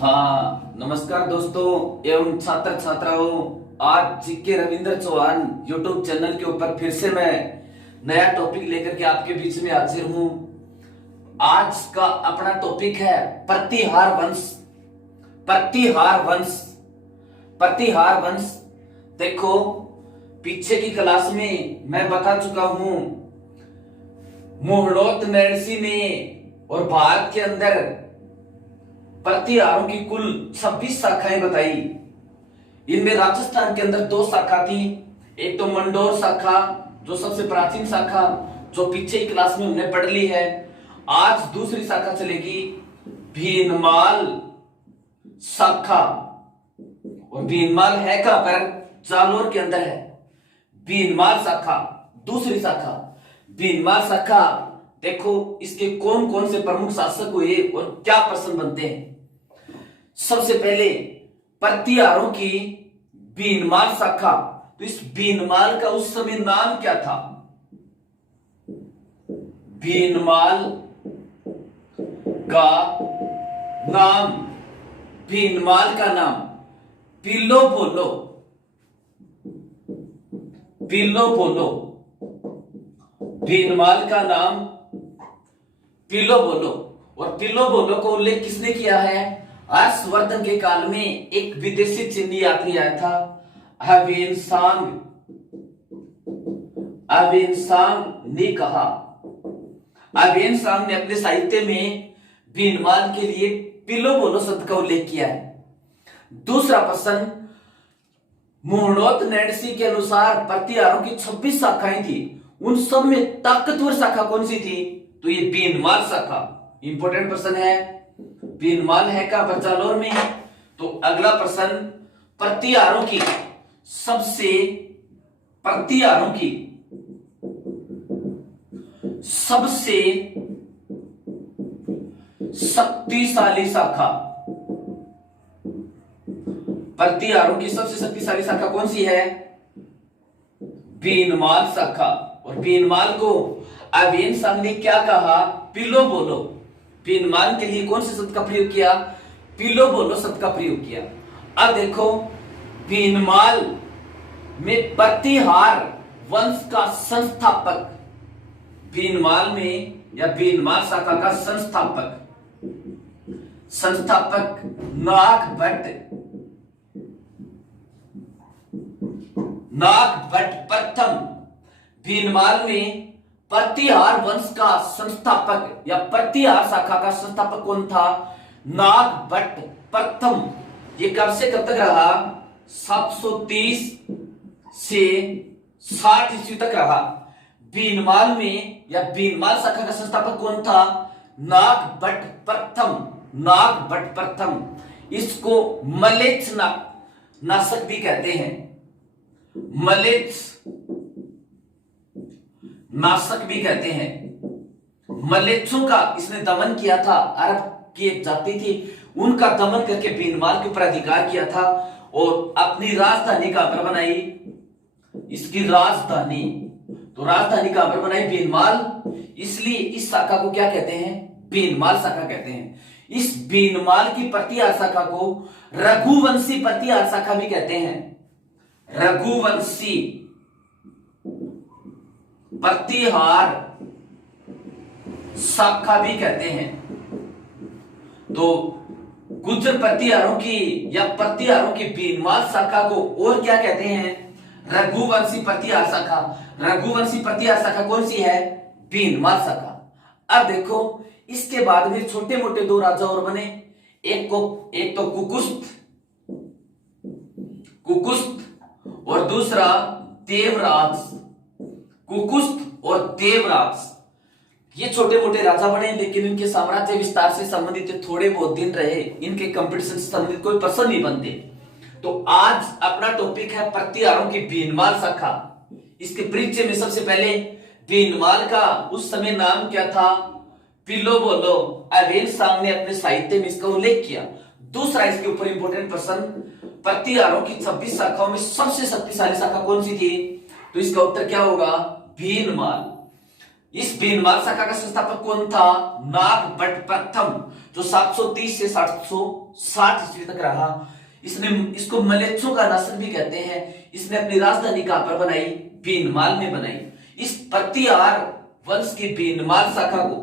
हाँ, नमस्कार दोस्तों एवं छात्र छात्राओं। आज GK Ravindra Chauhan YouTube channel के ऊपर फिर से मैं नया टॉपिक लेकर के आपके बीच में हाजिर हूं। आज का अपना टॉपिक है प्रतिहार वंश। प्रतिहार वंश, प्रतिहार वंश। देखो, पीछे की क्लास में मैं बता चुका हूं, मोहनोत नैणसी ने और भारत के अंदर प्रतिहारों की कुल 26 शाखाएं बताई। इनमें राजस्थान के अंदर 2 शाखा थी। एक तो मंडोर शाखा, जो सबसे प्राचीन शाखा, जो पीछे की क्लास में हमने पढ़ ली है। आज दूसरी शाखा चलेगी भीनमाल शाखा। और भीनमाल है कहां पर? जालोर के अंदर है भीनमाल शाखा, दूसरी शाखा। भीनमाल शाखा, देखो इसके कौन कौन से प्रमुख शासक हुए और क्या प्रश्न बनते हैं। सबसे पहले प्रतिहारों की भीनमाल शाखा। तो इस भीनमाल का उस समय नाम क्या था? भीनमाल का नाम, भीनमाल का नाम पिल्लो बोलो, पिल्लो बोलो। भीनमाल का नाम पिल्लो बोलो। और पिल्लो बोलो को उल्लेख किसने किया है? हर्षवर्धन के काल में एक विदेशी चीनी यात्री आया था, ह्वेनसांग। ह्वेनसांग ने कहा, ह्वेनसांग ने अपने साहित्य में भीनमाल के लिए पिल्लो बोलो शब्द का उल्लेख किया है। दूसरा प्रश्न, मोहनोत नैणसी के अनुसार प्रतिहारों की 26 शाखाएं थी। उन सब में ताकतवर शाखा कौन सी थी? तो ये भीनमाल शाखा। इंपॉर्टेंट प्रश्न है। भीनमाल है कहां पर? जालोर में। तो अगला प्रश्न, प्रतिहारों की सबसे, प्रतिहारों की सबसे शक्तिशाली शाखा। प्रतिहारों की सबसे शक्तिशाली शाखा कौन सी है? भीनमाल शाखा। और भीनमाल को ह्वेनसांग ने क्या कहा? पिल्लो बोलो। भीनमाल के लिए कौन से शब्द का प्रयोग किया? पिल्लो बोलो शब्द का प्रयोग किया। अब देखो, भीनमाल में प्रतिहार वंश का संस्थापक, भीनमाल में या भीनमाल शाखा का संस्थापक नागभट्ट, नागभट्ट प्रथम। भीनमाल में प्रतिहार वंश का संस्थापक या प्रतिहार शाखा का संस्थापक कौन था? नागभट्ट प्रथम। ये कब से कब तक रहा? 730 से 60 ईस्वी तक रहा। भीनमाल में या भीनमाल शाखा का संस्थापक कौन था? नागभट्ट प्रथम, नागभट्ट प्रथम। इसको मलेच्छ नाशक भी कहते हैं, मलेच्छ नाशक भी कहते हैं। मलेच्छों का इसने दमन किया था। अरब की एक जाति थी, उनका दमन करके भीनमाल के ऊपर अधिकार किया था और अपनी राजधानी कहां पर बनाई? इसकी राजधानी, तो राजधानी कहां पर बनाई? भीनमाल। इसलिए इस शाखा को क्या कहते हैं? भीनमाल शाखा कहते हैं। इस भीनमाल की प्रतिहार शाखा को रघुवंशी प्रतिहार शाखा भी कहते हैं। रघुवंशी प्रतिहार शाखा भी कहते हैं। तो गुर्जर प्रतिहारों की या प्रतिहारों की भीनमाल शाखा को और क्या कहते हैं? रघुवंशी प्रतिहार शाखा। रघुवंशी प्रतिहार शाखा कौन सी है? भीनमाल शाखा। अब देखो, इसके बाद में छोटे मोटे 2 राजा और बने। एक तो कुकुस्त और दूसरा देवराज। कुकुस्त और देवराज, ये छोटे मोटे राजा बने, लेकिन इनके साम्राज्य विस्तार से संबंधित थोड़े बहुत दिन रहे। इनके कंपटीशन से संबंधित कोई प्रश्न नहीं बनते। तो आज अपना टॉपिक है प्रतिहारों की भीनमाल शाखा। इसके परिचय में सबसे पहले भीनमाल का उस समय नाम क्या था? पिल्लो बोलो। ह्वेनसांग ने अपने साहित्य में इसका उल्लेख किया। दूसरा इसके ऊपर इंपॉर्टेंट प्रश्न, प्रतिहारों की 26 शाखाओं में सबसे शक्तिशाली शाखा कौन सी थी? तो इसका उत्तर क्या होगा? भीनमाल। इस भीनमाल शाखा का संस्थापक कौन था? नागभट्ट प्रथम, जो 730 से 760 ईस्वी तक रहा। इसने इसको मलेच्छों का नासक भी कहते हैं। इसने अपनी राजधानी कहां पर बनाई? भीनमाल में बनाई। इस प्रतिहार वंश की भीनमाल शाखा को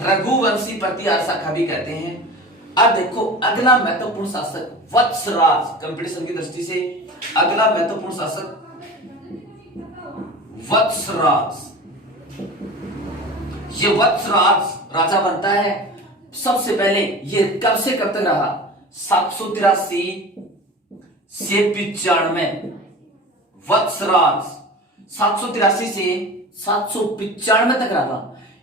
रघुवंशी प्रतिहार शाखा भी कहते हैं। अब देखो अगला महत्वपूर्ण शासक वत्सराज, कंपटीशन की दृष्टि से अगला महत्वपूर्ण शासक वत्सराज। ये वत्सराज राजा बनता है। सबसे पहले ये कब से कब तक रहा? 783 से 95। वत्सराज 783 से 795 तक रहा।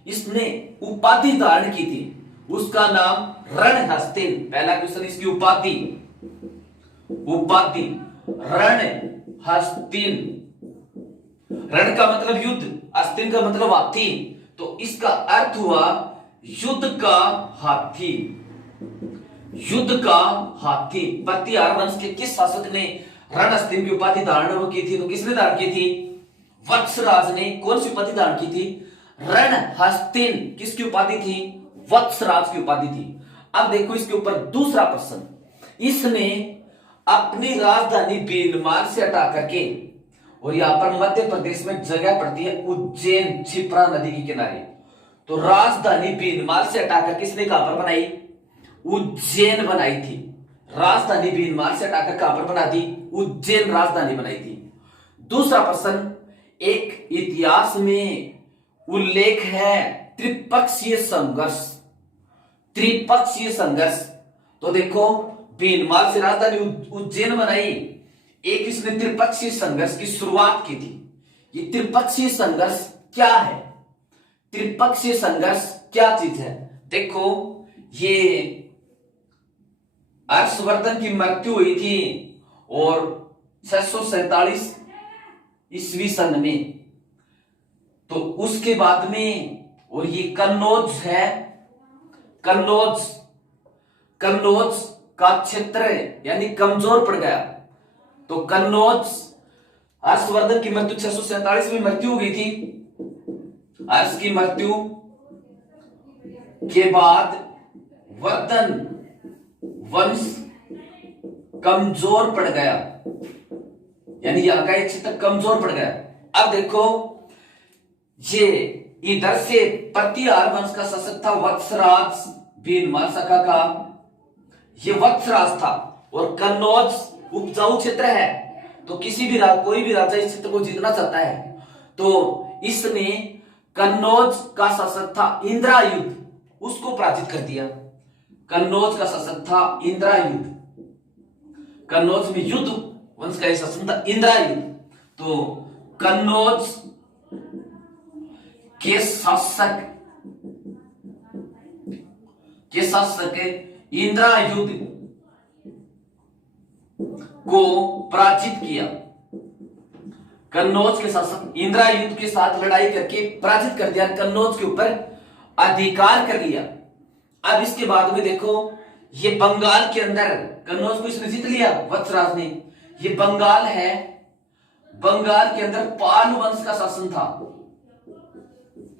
इसने उपाधि धारण की थी, उसका नाम रणहस्तिन। पहला क्वेश्चन इसकी उपाधि रणहस्तिन। रण का मतलब युद्ध, अस्तिन का मतलब हाथी, तो इसका अर्थ हुआ युद्ध का हाथी। युद्ध का हाथी। प्रतिहार वंश के किस शासक ने रणहस्तिन की उपाधि धारण की थी? तो किसने धारण की थी? वत्सराज ने। कौन सी उपाधि धारण की थी? रणहस्तिन। किसकी उपाधि थी? वत्सराज की उपाधि थी। अब देखो इसके ऊपर दूसरा प्रश्न। इसने अपनी राजधानी भीनमाल से हटा करके, और यहां पर मध्य प्रदेश में जगह पड़ती है उज्जैन, क्षिप्रा नदी के किनारे, तो राजधानी भीनमाल से हटाकर किसने कहां पर बनाई? उज्जैन बनाई थी। राजधानी भीनमाल से हटाकर कहां पर बना दी? उज्जैन राजधानी बनाई थी। दूसरा प्रश्न, एक इतिहास में उल्लेख है त्रिपक्षीय संघर्ष। त्रिपक्षीय संघर्ष, तो देखो भीनमाल से राजधानी उज्जैन बनाई, एक इसने त्रिपक्षीय संघर्ष की शुरुआत की थी। ये त्रिपक्षीय संघर्ष क्या है? त्रिपक्षीय संघर्ष क्या चीज है? देखो ये हर्षवर्धन की मृत्यु हुई थी और 647 ईस्वी सन में, तो उसके बाद में, और ये कन्नौज है, कन्नौज का क्षेत्र यानी कमजोर पड़ गया। तो कन्नौज, हर्षवर्धन की मृत्यु 647 में मृत्यु हो गई थी। हर्ष की मृत्यु के बाद वर्धन वंश कमजोर पड़ गया, यानी यहां का क्षेत्र कमजोर पड़ गया। अब देखो ये इधर से प्रतिहार वंश का शासक था वत्सराज, भीनमाल शाखा का ये वत्सराज था। और कन्नौज उपजाऊ क्षेत्र है, तो कोई भी राजा इस क्षेत्र को जीतना चाहता है, तो इसने कन्नौज का शासक था इंद्रायुध, उसको पराजित कर दिया। कन्नौज का शासक था इंद्रायुध। कन्नौज में युद्ध वंश का शासन था इंद्रायुध, तो कन्नौज के शासक इंद्रायुध को पराजित किया। कन्नौज के शासक इंद्रायुध के साथ लड़ाई करके पराजित कर दिया, कन्नौज के ऊपर अधिकार कर लिया। अब इसके बाद में देखो ये बंगाल के अंदर कन्नौज को इसने जीत लिया वत्सराज ने। ये बंगाल है, बंगाल के अंदर पाल वंश का शासन था।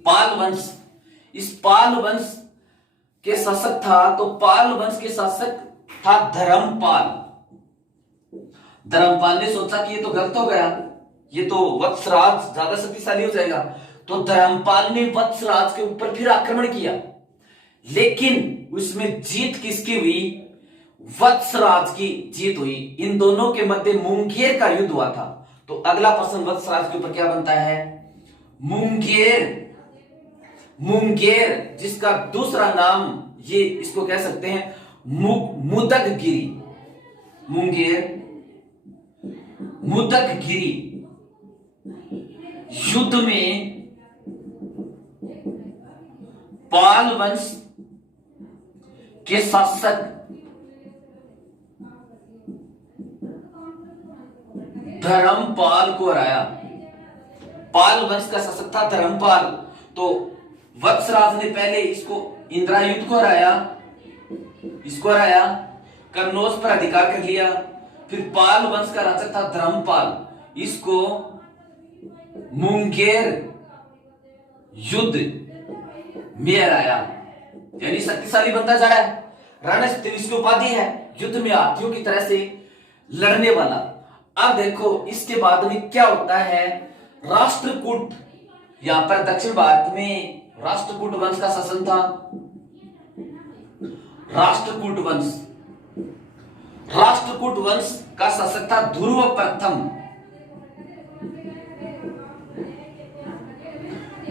पाल वंश, इस पाल वंश के शासक था, तो पाल वंश के शासक था धर्मपाल। धर्मपाल ने सोचा कि ये तो गलत हो गया, ये तो वत्सराज ज्यादा शक्तिशाली हो जाएगा, तो धर्मपाल ने वत्सराज के ऊपर फिर आक्रमण किया। लेकिन उसमें जीत किसकी हुई? वत्सराज की जीत हुई। इन दोनों के मध्य मुंगेर का युद्ध हुआ था। तो अगला प्रश्न वत्सराज के ऊपर क्या बनता है? मुंगेर। मुंगेर जिसका दूसरा नाम ये इसको कह सकते हैं मुदगगिरी। मुंगेर, मुदगगिरी युद्ध में पाल वंश के शासक धर्मपाल को हराया। पाल वंश का शासक था धर्मपाल, तो वत्सराज ने पहले इसको इंद्रायुध को हराया, इसको हराया, कन्नौज पर अधिकार कर लिया। फिर पाल वंश का राजा था धर्मपाल, इसको मुंगेर युद्ध में हराया, यानी शक्तिशाली बनता जा रहा है। रणस्थल इसकी उपाधि है, युद्ध में हाथियों की तरह से लड़ने वाला। अब देखो इसके बाद में क्या होता है, राष्ट्रकूट, यहां पर दक्षिण भारत में राष्ट्रकूट वंश का शासन था। राष्ट्रकूट वंश, राष्ट्रकूट वंश का शासक था ध्रुव प्रथम।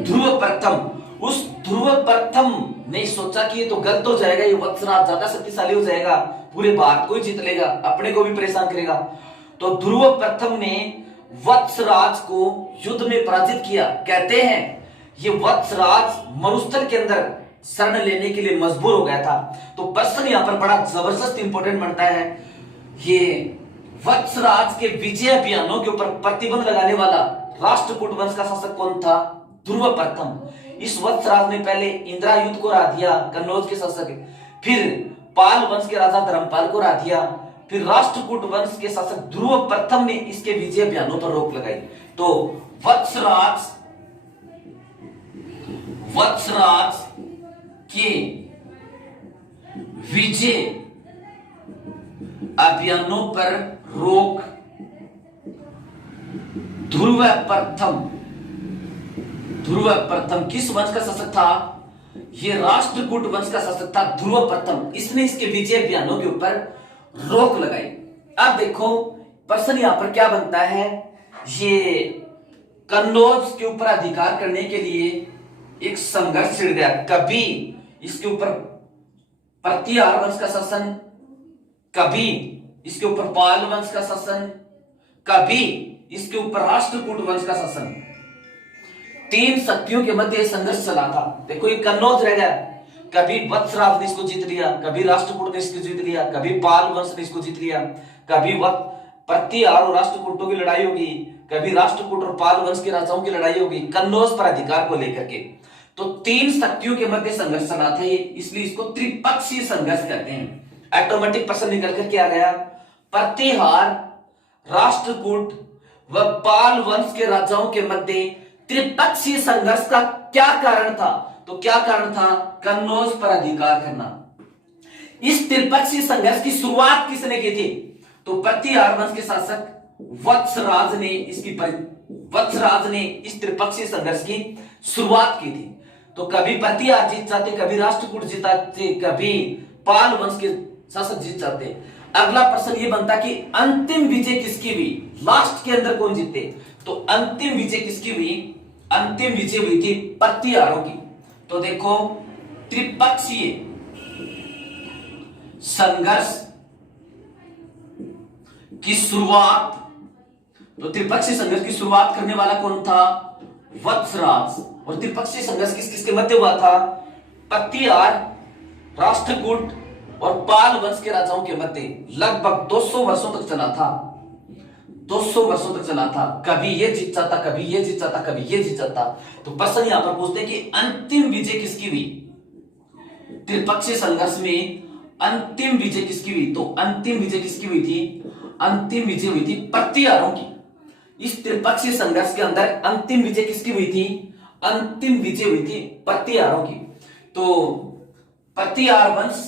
ध्रुव प्रथम, उस ध्रुव प्रथम ने सोचा कि ये तो गलत हो जाएगा, ये वत्सराज ज्यादा शक्तिशाली हो जाएगा, पूरे भारत को ही जीत लेगा, अपने को भी परेशान करेगा। तो ध्रुव प्रथम ने वत्सराज को युद्ध में पराजित किया। कहते हैं ये वत्सराज मरुस्थल के अंदर शरण लेने के लिए मजबूर हो गया था। तो प्रश्न यहां पर बड़ा जबरदस्त इंपॉर्टेंट बनता है, ये वत्सराज के विजय अभियानों के ऊपर प्रतिबंध लगाने वाला राष्ट्रकूट वंश का शासक कौन था? ध्रुव प्रथम। इस वत्सराज ने पहले इंद्रायुध को हरा दिया, कन्नौज के शासक, फिर पाल वंश के राजा धर्मपाल को हरा दिया, फिर राष्ट्रकूट वंश के शासक ध्रुव प्रथम ने इसके विजय अभियानों पर रोक लगाई। तो वत्सराज के विजय अभियानों पर रोक ध्रुव प्रथम किस वंश का शासक था? ये राष्ट्रकूट वंश का शासक था ध्रुव प्रथम। इसने इसके विजय अभियानों के ऊपर रोक लगाई। अब देखो प्रश्न यहां पर क्या बनता है, ये कन्नौज के ऊपर अधिकार करने के लिए एक संघर्ष छिड़ गया। कभी इसके ऊपर प्रतिहार वंश का शासन, कभी इसके ऊपर पाल वंश का शासन, कभी इसके ऊपर राष्ट्रकूट वंश का शासन। तीन शक्तियों के मध्य संघर्ष चला था। देखो ये कन्नौज रह गया, कभी वत्सराज ने इसको जीत लिया, कभी राष्ट्रकूट ने इसको जीत लिया, कभी पाल वंश ने इसको जीत लिया, कभी प्रतिहार और राष्ट्रकूटों की लड़ाई होगी, कभी राष्ट्रकूट और पाल वंश के राजाओं की लड़ाई होगी कन्नौज पर अधिकार को लेकर के। तो तीन शक्तियों के मध्य संघर्ष चला था, इसलिए इसको त्रिपक्षीय संघर्ष कहते हैं। ऑटोमेटिक प्रश्न निकल कर के आ गया, प्रतिहार, राष्ट्रकूट व पाल वंश के राजाओं के मध्य त्रिपक्षीय संघर्ष का क्या कारण था? तो क्या कारण था? कन्नौज पर अधिकार करना। इस त्रिपक्षीय संघर्ष की शुरुआत किसने की थी? तो प्रतिहार वंश के शासक वत्सराज ने इस त्रिपक्षीय संघर्ष की शुरुआत की थी। तो कभी प्रतिहार जीत जाते, कभी राष्ट्रकूट जीत जाते, कभी पाल वंश के शासक जीत जाते। अगला प्रश्न ये बनता कि अंतिम विजय किसकी हुई? लास्ट के अंदर कौन जीते? तो अंतिम विजय किसकी हुई? अंतिम विजय हुई थी प्रतिहारों की। तो देखो त्रिपक्षीय संघर्ष की शुरुआत, तो त्रिपक्षीय संघर्ष की शुरुआत करने वाला कौन था? वत्सराज। और त्रिपक्षीय संघर्ष किस किसके मध्य हुआ था? प्रतिहार, राष्ट्रकूट और पाल वंश के राजाओं के मध्य। लगभग 200 वर्षों तक चला था, 200 वर्षों तक चला था। कभी ये जीत जाता, कभी ये जीत जाता, कभी ये जीत जाता। तो प्रश्न यहां पर पूछते हैं कि अंतिम विजय किसकी हुई? त्रिपक्षीय संघर्ष में अंतिम विजय किसकी हुई? तो अंतिम विजय किसकी हुई थी? अंतिम विजय हुई थी प्रतिहारों की। इस त्रिपक्षीय संघर्ष के अंदर अंतिम विजय किसकी हुई थी? अंतिम विजय हुई थी प्रतिहारों की। तो प्रतिहार वंश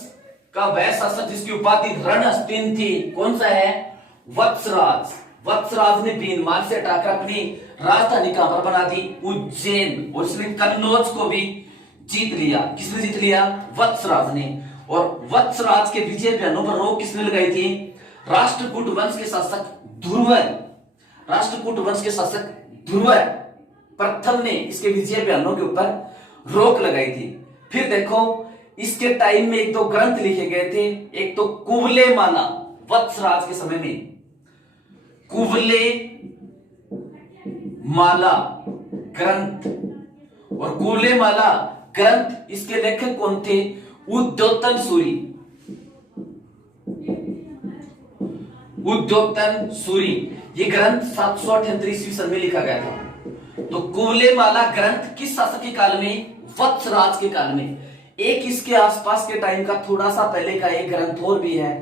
का वह शासक जिसकी उपाधि रणहस्तिन थी, कौन सा है? वत्सराज। वत्सराज ने भीनमाल से हटाकर अपनी राजधानी कहां पर बना दी? उज्जैन। और उसने कन्नौज को भी जीत लिया। किसने जीत लिया? वत्सराज ने। और वत्सराज के विजय अभियानों पर रोक किसने लगाई थी? राष्ट्रकूट वंश के शासक ध्रुव, राष्ट्रकूट वंश के शासक ध्रुव प्रथम ने इसके विजय अभियानों के ऊपर रोक लगाई थी। फिर देखो इसके टाइम में एक दो ग्रंथ लिखे गए थे। एक तो कुवले माला, वत्सराज के समय में कुवले माला ग्रंथ, और कुवले माला ग्रंथ इसके लेखक कौन थे? उद्योतन सूरी। उद्योतन सूरी। ये ग्रंथ 778 ईस्वी सन में लिखा गया था। तो कुवले माला ग्रंथ किस शासक के काल में? वत्सराज के काल में। एक इसके आसपास के टाइम का थोड़ा सा पहले का एक ग्रंथ और भी है,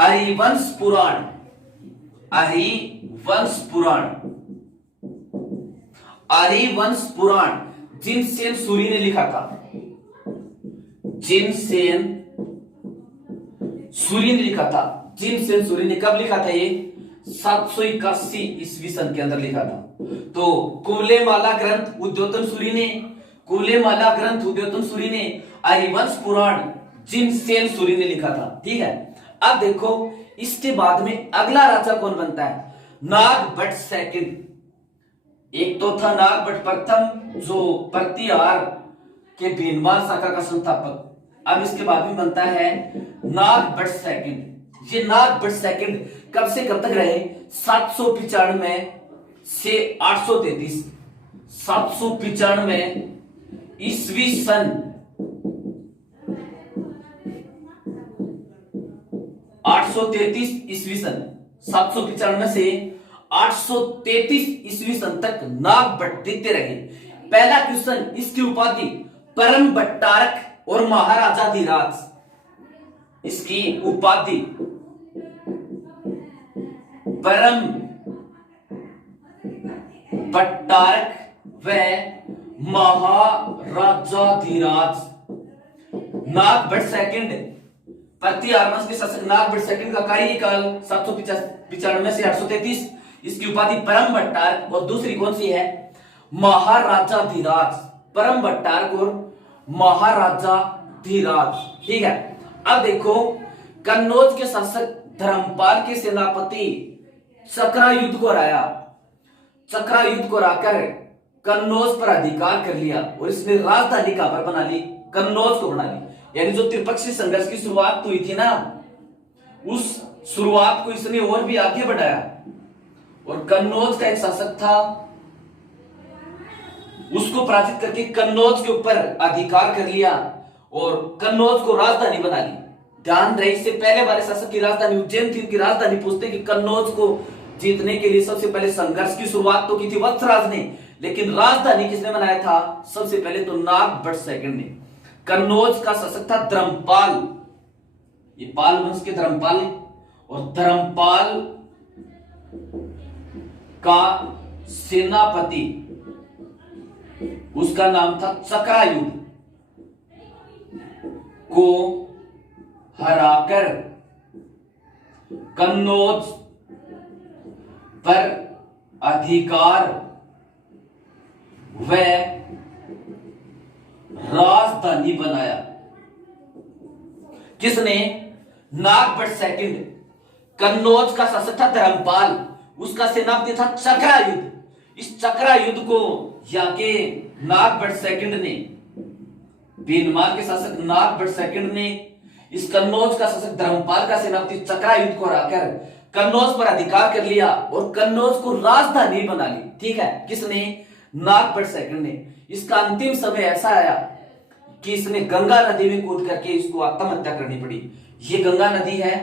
हरिवंश पुराण। हरिवंश पुराण, हरिवंश पुराण जिनसेन सूरी ने लिखा था। जिनसेन सूरी ने लिखा था। जिनसेन सूरी ने कब लिखा था? ये 781 ईस्वी सन के अंदर लिखा था। तो कुवलेमाला ग्रंथ उद्योतन सूरी ने, कुवलेमाला ग्रंथ उद्योतन सूरी ने, हरिवंश पुराण जिनसेन सूरी ने लिखा था। ठीक है, अब देखो इसके बाद में अगला राजा कौन बनता है? नागभट्ट सेकंड। एक तो था नागभट्ट प्रथम जो प्रतिहार के भीनमाल शाखा का संस्थापक। अब इसके बाद में बनता है नागभट्ट सेकंड। ये नागभट्ट सेकंड कब से कब तक रहे? 795 से 833। 795 ईस्वी सन 833 ईस्वी सन, 795 से 833 ईस्वी सन तक नागभट्ट दिखते रहे। पहला क्वेश्चन, इसकी उपाधि परम भट्टारक और महाराजाधिराज। इसकी उपाधि परम भट्टारक व महाराजाधिराज। नागभट्ट सेकंड प्रतिहार वंश के शासक नागभट्ट सेकंड का कार्यकाल 795 से 833। इसकी उपाधि परम भट्टारक और दूसरी कौन सी है? महाराजाधिराज। परम भट्टारक और महाराजाधिराज। ठीक है, अब देखो कन्नौज के शासक धर्मपाल के सेनापति चक्रायुद्ध को हराया। चक्रायुद्ध को हराकर कन्नौज पर अधिकार कर लिया और इसने राजधानी कहां पर बना ली? कन्नौज को बना ली। यानी जो त्रिपक्षीय संघर्ष की शुरुआत हुई थी ना, उस शुरुआत को इसने और भी आगे बढ़ाया और कन्नौज का एक शासक था, उसको पराजित करके कन्नौज के ऊपर अधिकार कर लिया और कन्नौज को राजधानी बना ली। ध्यान रहे, इससे पहले वाले शासक की राजधानी उज्जैन थी, उनकी राजधानी पूछते कि कन्नौज को जीतने के लिए सबसे पहले संघर्ष की शुरुआत तो की थी वत्सराज ने, लेकिन राजधानी किसने बनाया था? सबसे पहले तो नागभट्ट सेकंड ने। कन्नौज का शासक था धर्मपाल। ये पाल वंश के धर्मपाल, और धर्मपाल का सेनापति उसका नाम था चक्रायुद्ध को हराकर कन्नौज पर अधिकार व राजधानी बनाया। किसने? नागभट्ट सेकंड। कन्नौज का शासक था धर्मपाल, उसका सेनापति था चक्रायुद्ध। इस चक्रायुद्ध को यहाँ के नागभट्ट सेकंड ने, भीनमाल के शासक नागभट्ट सेकंड ने इस कन्नौज का शासक धर्मपाल का सेनापति चक्रायुद्ध को हराकर कन्नौज पर अधिकार कर लिया और कन्नौज को राजधानी बना ली। ठीक है, किसने? नागभट्ट सेकंड ने। इसका अंतिम समय ऐसा आया कि इसने गंगा नदी में कूद करके इसको आत्महत्या करनी पड़ी। ये गंगा नदी है,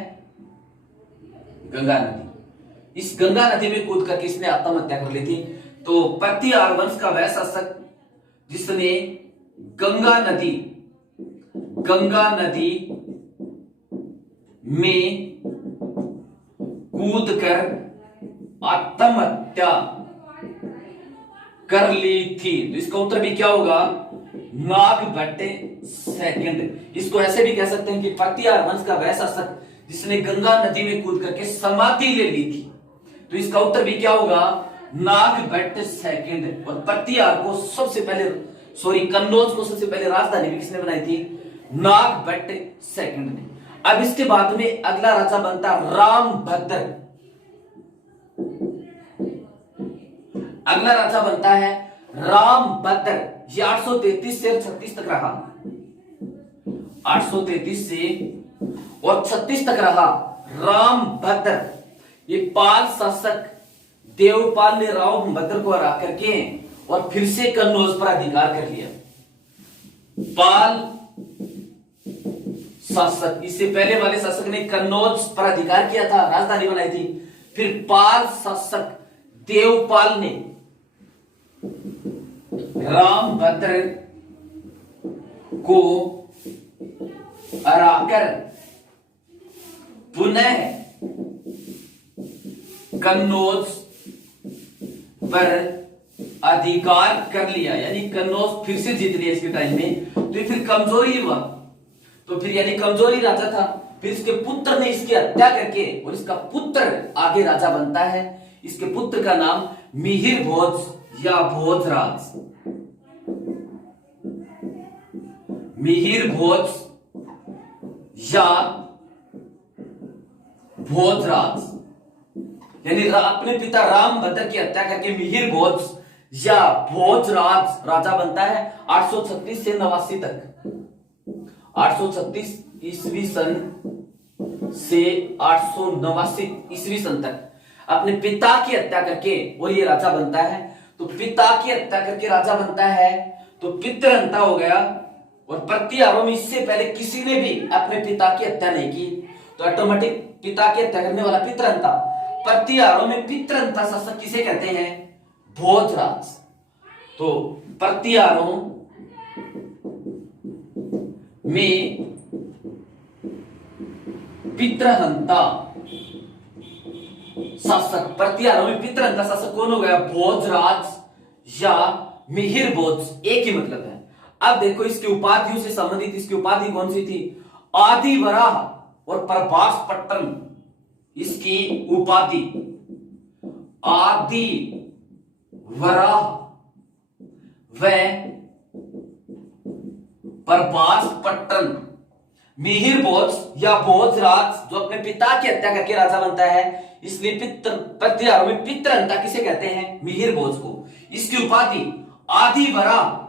गंगा नदी। इस गंगा नदी में कूद करके इसने आत्महत्या कर ली थी। तो प्रतिहार वंश का वह शासक जिसने गंगा नदी में कूद कर आत्महत्या कर ली थी, तो इसका उत्तर भी क्या होगा? नागभट्ट सेकंड। इसको ऐसे भी कह सकते हैं कि प्रतिहार वंश का वह शासक जिसने गंगा नदी में कूद करके समाधि ले ली थी, तो इसका उत्तर भी क्या होगा? नागभट्ट सेकंड। और प्रतिहार को सबसे पहले, कन्नौज को सबसे पहले राजधानी भी किसने बनाई थी? नागभट्ट सेकंड ने। अब इसके बाद में अगला राजा बनता रामभद्र। अगला राजा बनता है रामभद्र। ये 833 से 36 तक रहा। 833 से और 36 तक रहा रामभद्र। ये पाल शासक देवपाल ने रामभद्र को हरा करके और फिर से कन्नौज पर अधिकार कर लिया। पाल शासक, इससे पहले वाले शासक ने कन्नौज पर अधिकार किया था, राजधानी बनाई थी। फिर पाल शासक देवपाल ने रामभद्र को हराकर पुनः कन्नौज पर अधिकार कर लिया, यानी कन्नौज फिर से जीत लिया इसके टाइम में, तो ये फिर कमजोरी हुआ, तो फिर यानी कमजोरी राजा था। फिर इसके पुत्र ने इसकी हत्या करके और इसका पुत्र आगे राजा बनता है। इसके पुत्र का नाम मिहिर भोज या भोजराज, मिहिर भोज या भोजराज, यानी अपने पिता रामभद्र की हत्या करके मिहिर भोज या भोजराज राजा बनता है 836 से 89 तक। 836 ईस्वी सन से 889 ईस्वी सन तक अपने पिता की हत्या करके और ये राजा बनता है। तो पिता की हत्या करके राजा बनता है तो पितृहंता हो गया, और प्रतिहारों में इससे पहले किसी ने भी अपने पिता की हत्या नहीं की, तो ऑटोमेटिक पिता की हत्या करने वाला पितृहंता। प्रतिहारों में पितृहंता शासक किसे कहते हैं? भोजराज। तो प्रतिहारों में पितृहंता शासक, प्रतिहारों में पितृहंता शासक कौन हो गया? भोजराज या मिहिर भोज, एक ही मतलब है। अब देखो इसकी उपाधियों से संबंधित इसकी उपाधि कौन सी थी? आदिवराह और प्रभास पट्टन इसकी उपाधि। आदि वराह व प्रभास पट्टन। मिहिर भोज या भोजराज जो अपने पिता की हत्या करके राजा बनता है, इसलिए प्रतिहारों में पितृहंता किसे कहते हैं? मिहिर भोज को। इसकी उपाधि आदिवराह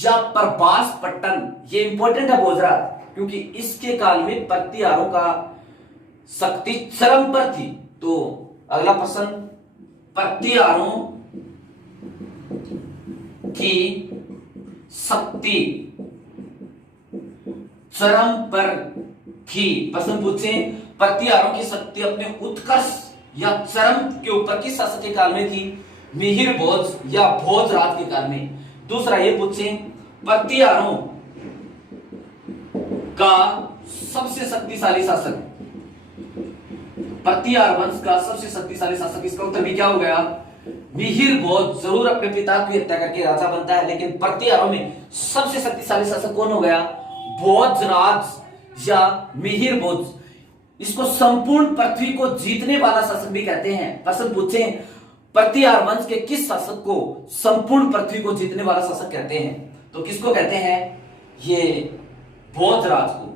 या प्रभास पट्टन, ये इंपॉर्टेंट है भोजराज, क्योंकि इसके काल में प्रतिहारों का शक्ति चरम पर थी। तो अगला प्रश्न, प्रतिहारों की शक्ति चरम पर थी। प्रश्न पूछे, प्रतिहारों की शक्ति अपने उत्कर्ष या चरम के ऊपर किस शासक के काल में थी? मिहिर भोज या भोजराज के काल में। दूसरा ये पूछे, प्रतिहारों का सबसे शक्तिशाली शासक, प्रतिहार वंश का सबसे शक्तिशाली शासक, इसका उत्तर भी क्या हो गया? मिहिर भोज। जरूर अपने पिता की हत्या करके राजा बनता है, लेकिन प्रतिहारों में सबसे शक्तिशाली शासक कौन हो गया? भोजराज या मिहिर भोज। इसको संपूर्ण पृथ्वी को जीतने वाला शासक भी कहते हैं। प्रश्न पूछे, प्रतिहार वंश के किस शासक को संपूर्ण पृथ्वी को जीतने वाला शासक कहते हैं? तो किसको कहते हैं? ये भोजराज को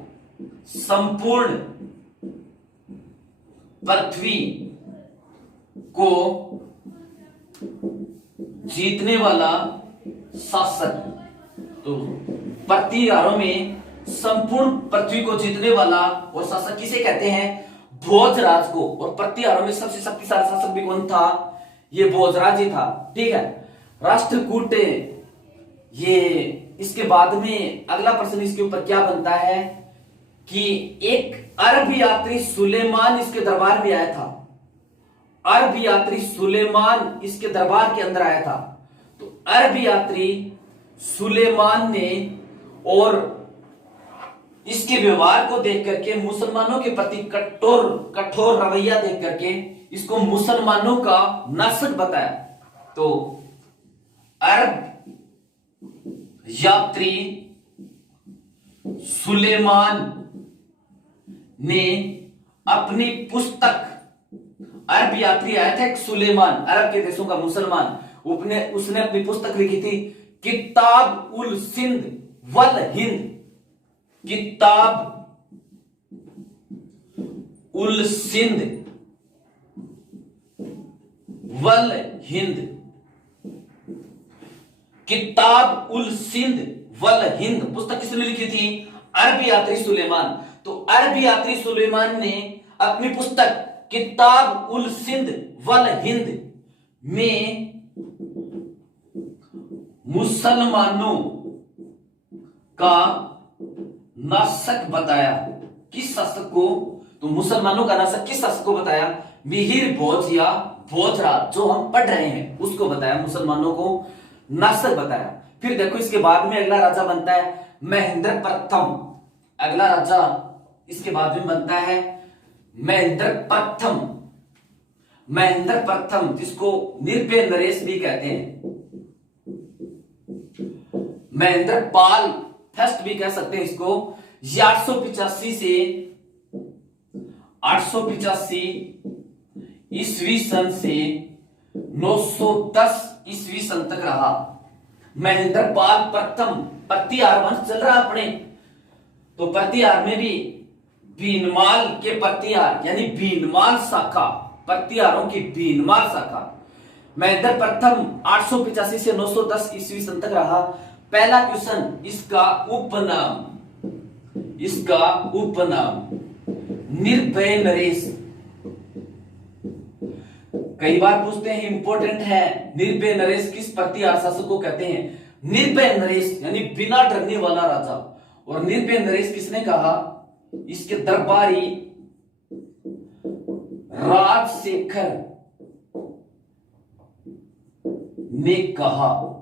संपूर्ण पृथ्वी को जीतने वाला शासक। तो प्रतिहारों में संपूर्ण पृथ्वी को जीतने वाला और शासक किसे कहते हैं? भोजराज को। और प्रतिहारों में सबसे शक्तिशाली शासक भी कौन था? ये भोजराज ही था। ठीक है, राष्ट्रकूट। ये इसके बाद में अगला प्रश्न इसके ऊपर क्या बनता है कि एक अरब यात्री सुलेमान इसके दरबार में आया था। अरब यात्री सुलेमान इसके दरबार के अंदर आया था। तो अरब यात्री सुलेमान ने और इसके व्यवहार को देख करके, मुसलमानों के प्रति कठोर रवैया देख करके इसको मुसलमानों का नासक बताया। तो अरब यात्री सुलेमान ने अपनी पुस्तक, अरब यात्री आया था एक सुलेमान, अरब के देशों का मुसलमान, उसने अपनी पुस्तक लिखी थी किताब उल सिंध वल हिंद। किताब उल सिंध वल हिंद। किताब उल सिंध वल हिंद पुस्तक किसने लिखी थी? अरबी यात्री सुलेमान। तो अरबी यात्री सुलेमान ने अपनी पुस्तक किताब उल सिंध वल हिंद में मुसलमानों का नासक बताया। किस शासक को? तो मुसलमानों का नासक किस शासक को बताया? मिहिर भोज या भोजराज, जो हम पढ़ रहे हैं उसको बताया, मुसलमानों को नासक बताया। फिर देखो इसके बाद में अगला राजा बनता है महेंद्र प्रथम। अगला राजा इसके बाद में बनता है महेंद्र प्रथम। महेंद्र प्रथम जिसको निर्भय नरेश भी कहते हैं। महेंद्र पाल फर्स्ट भी कह सकते हैं इसको। ये 885 ईस्वी सन से 910 ईस्वी सन तक रहा। महेंद्र पाल प्रथम प्रतिहार वंश चल रहा अपने, तो प्रतिहार में भी भीनमाल के प्रतिहार यानी भीनमाल शाखा, प्रतिहारों की भीनमाल शाखा महेंद्र प्रथम 885 से 910 ईस्वी सन तक रहा। पहला क्वेश्चन, इसका उपनाम निर्भय नरेश। कई बार पूछते हैं, इंपॉर्टेंट है, निर्भय नरेश किस प्रतिहार शासक को कहते हैं? निर्भय नरेश यानी बिना डरने वाला राजा। और निर्भय नरेश किसने कहा? इसके दरबारी राजशेखर ने कहा।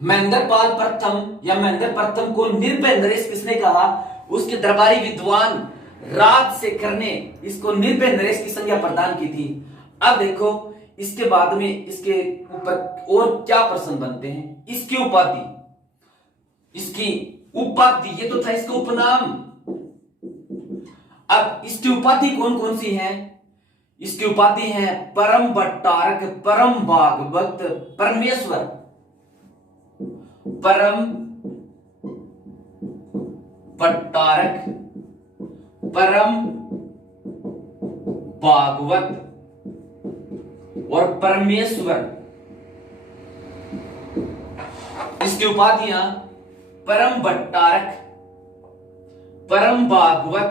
महेंद्र पाल प्रथम या महेंद्र प्रथम को निर्भय नरेश किसने कहा? उसके दरबारी विद्वान राजशेखर ने इसको निर्भय नरेश की संज्ञा प्रदान की थी। अब देखो इसके बाद में इसके ऊपर और क्या प्रश्न बनते हैं। इसकी उपाधि, ये तो था इसका उपनाम। अब इसकी उपाधि कौन कौन सी है? इसकी उपाधि है परम भट्टारक, परम भागवत, परमेश्वर, परम भट्टारक, परम भागवत और परमेश्वर। इसकी उपाधियां परम भट्टारक, परम भागवत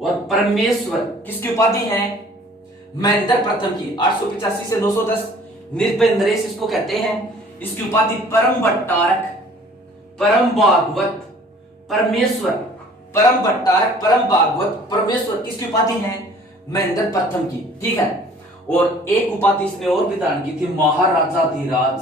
और परमेश्वर किसकी उपाधि है? महेंद्र प्रथम की। 885 से 910 निर्भय नरेश इसको कहते हैं। इसकी उपाधि परम भट्टारक, परम भागवत, परमेश्वर। परम भट्टारक, परम भागवत, परमेश्वर किसकी उपाधि है? महेंद्र प्रथम की। ठीक है। और एक उपाधि इसने और भी धारण की थी, महाराजाधिराज।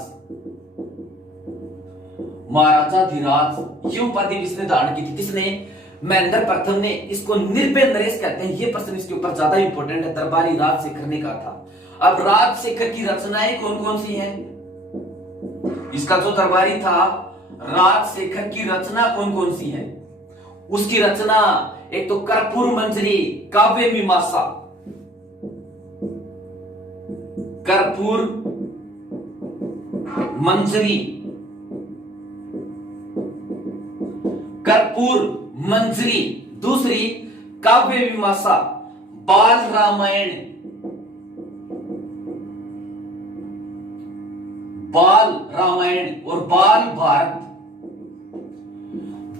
महाराजाधिराज ये उपाधि इसने धारण की थी। किसने? महेंद्र प्रथम ने। इसको निर्भय नरेश कहते हैं। ये प्रश्न इसके ऊपर ज्यादा इंपॉर्टेंट है, दरबारी राजशेखर ने कहा था। अब राजशेखर की रचनाएं कौन कौन सी हैं? इसका जो दरबारी था राजशेखर की रचना कौन कौन सी है? उसकी रचना एक तो कर्पूर मंजरी, काव्य मीमांसा, कर्पूर मंजरी, कर्पूर मंजरी। दूसरी काव्य मीमांसा, बाल रामायण, बाल रामायण और बाल भारत,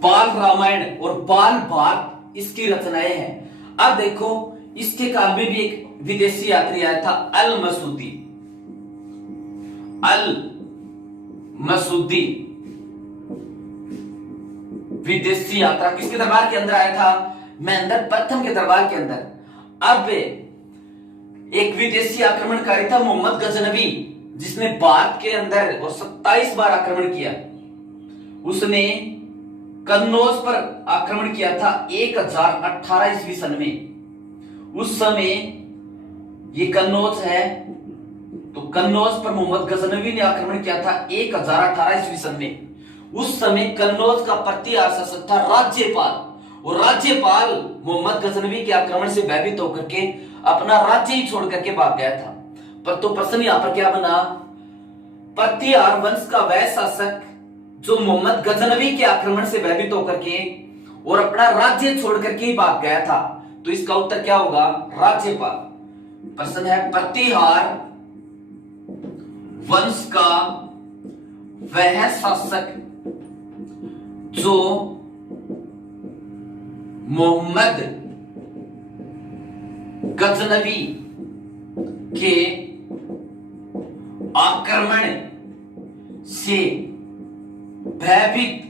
बाल रामायण और बाल भारत इसकी रचनाएं हैं। अब देखो इसके काल में भी एक विदेशी यात्री आया था, अल मसूदी। अल मसूदी विदेशी यात्रा किसके दरबार के अंदर आया था? महेंद्र प्रथम के दरबार के अंदर। अब एक विदेशी आक्रमणकारी था मोहम्मद गजनवी, जिसने भारत के अंदर और 27 बार आक्रमण किया। उसने कन्नौज पर आक्रमण किया था 1018 ईस्वी सन में। उस समय ये कन्नौज है, तो कन्नौज पर मोहम्मद गजनवी ने आक्रमण किया था 1018 ईस्वी सन में। उस समय कन्नौज का प्रतिहार शासक था राज्यपाल, और राज्यपाल मोहम्मद गजनवी के आक्रमण से भयभीत होकर के अपना राज्य ही छोड़ करके भाग गया था। पर तो प्रश्न यहां पर क्या बना? प्रतिहार वंश का वह शासक जो मोहम्मद गजनवी के आक्रमण से भयभीत होकर के और अपना राज्य छोड़ करके ही भाग गया था। तो इसका उत्तर क्या होगा? राज्यपाल। प्रश्न है प्रतिहार वंश का वह शासक जो मोहम्मद गजनवी के आक्रमण से भयभीत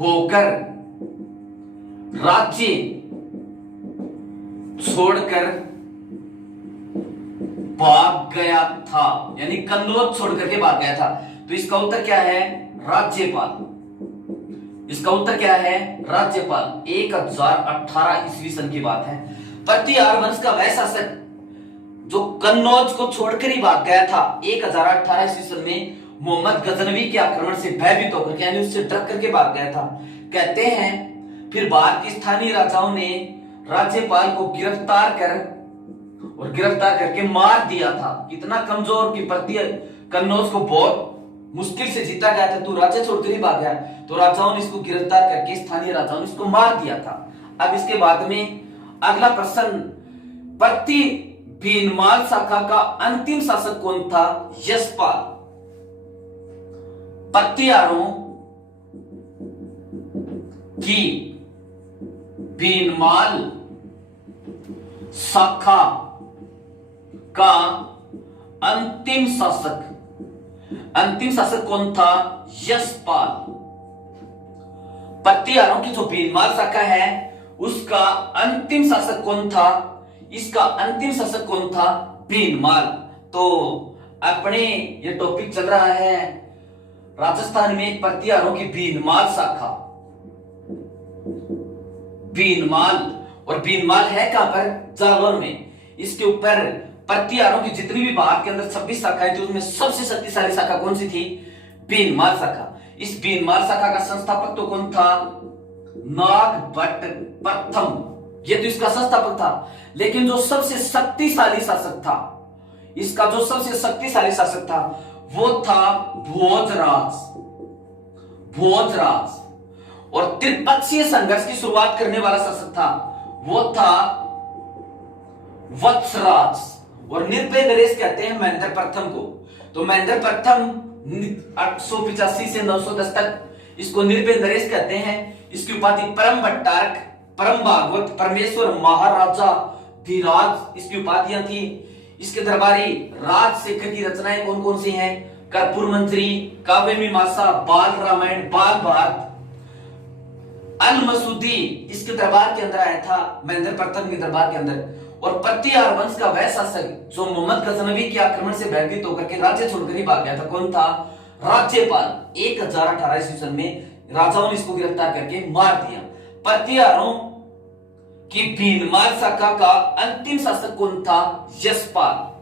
होकर राज्य छोड़कर भाग गया था, यानी कन्नौज छोड़कर के भाग गया था। तो इसका उत्तर क्या है? राज्यपाल। इसका उत्तर क्या है? राज्यपाल। 1018 ईस्वी सन की बात है। प्रतिहार वंश का वह शासक जो कन्नौज को छोड़कर ही भाग गया था 1018 ईस्वी सन में, मोहम्मद गजनवी के आक्रमण से भयभीत होकर यानी उससे डर करके भाग गया था। कहते हैं फिर भारत के स्थानीय राजाओं ने राज्यपाल को गिरफ्तार करके मार दिया था। कितना कमजोर की प्रति कन्नौज को बहुत मुश्किल से जीता गया था, तो राज्य छोड़कर ही भाग गया, तो राजाओं ने इसको गिरफ्तार करके स्थानीय राजाओं ने इसको मार दिया था। अब इसके बाद में अगला प्रश्न, प्रति भीनमाल शाखा का अंतिम शासक कौन था? यशपाल। पतियारों की भीनमाल शाखा का अंतिम शासक कौन था? यशपाल। पतियारों की जो भीनमाल शाखा है उसका अंतिम शासक कौन था? इसका अंतिम शासक कौन था? भीनमाल। तो अपने ये टॉपिक चल रहा है राजस्थान में पतियारों की भीनमाल शाखा। भीनमाल, और भीनमाल है कहां पर? जालौर में। इसके ऊपर पतियारों की जितनी भी भारत के अंदर 26 शाखाएं थी उसमें सबसे शक्तिशाली शाखा कौन सी थी? भीनमाल शाखा। इस भीनमाल शाखा का संस्थापक तो कौन था? नागभट्ट प्रथम। ये तो इसका संस्थापक था, लेकिन जो सबसे शक्तिशाली शासक था, इसका जो सबसे शक्तिशाली शासक था वो था भोजराज। और त्रिपक्षीय संघर्ष की शुरुआत करने वाला शासक था वो था वत्सराज। और निर्भय नरेश कहते हैं महेंद्र प्रथम को। तो महेंद्र प्रथम 885 से 910 तक इसको निर्भय नरेश कहते हैं। इसकी उपाधि परम भट्टारक, परम भागवत, परमेश्वर, महाराजा धीराज इसकी उपाधियां थी। इसके दरबारी राजशेखर की रचनाएं कौन कौन सी हैं? कर्पूर मंजरी, काव्य मीमांसा, बाल रामायण, बाल भारत, अल मसूदी इसके दरबार के अंदर आया था, महेंद्र प्रथम के दरबार के अंदर। और पतियार वंश का वह शासक जो मोहम्मद गजनवी के आक्रमण से भयभीत होकर के राज्य छोड़कर ही भाग गया था, कौन था? राज्यपाल। 1018 ईस्वी सन में राजाओं ने इसको गिरफ्तार करके मार दिया। पतियारों की भीनमाल शाखा का अंतिम शासक कौन था? यशपाल।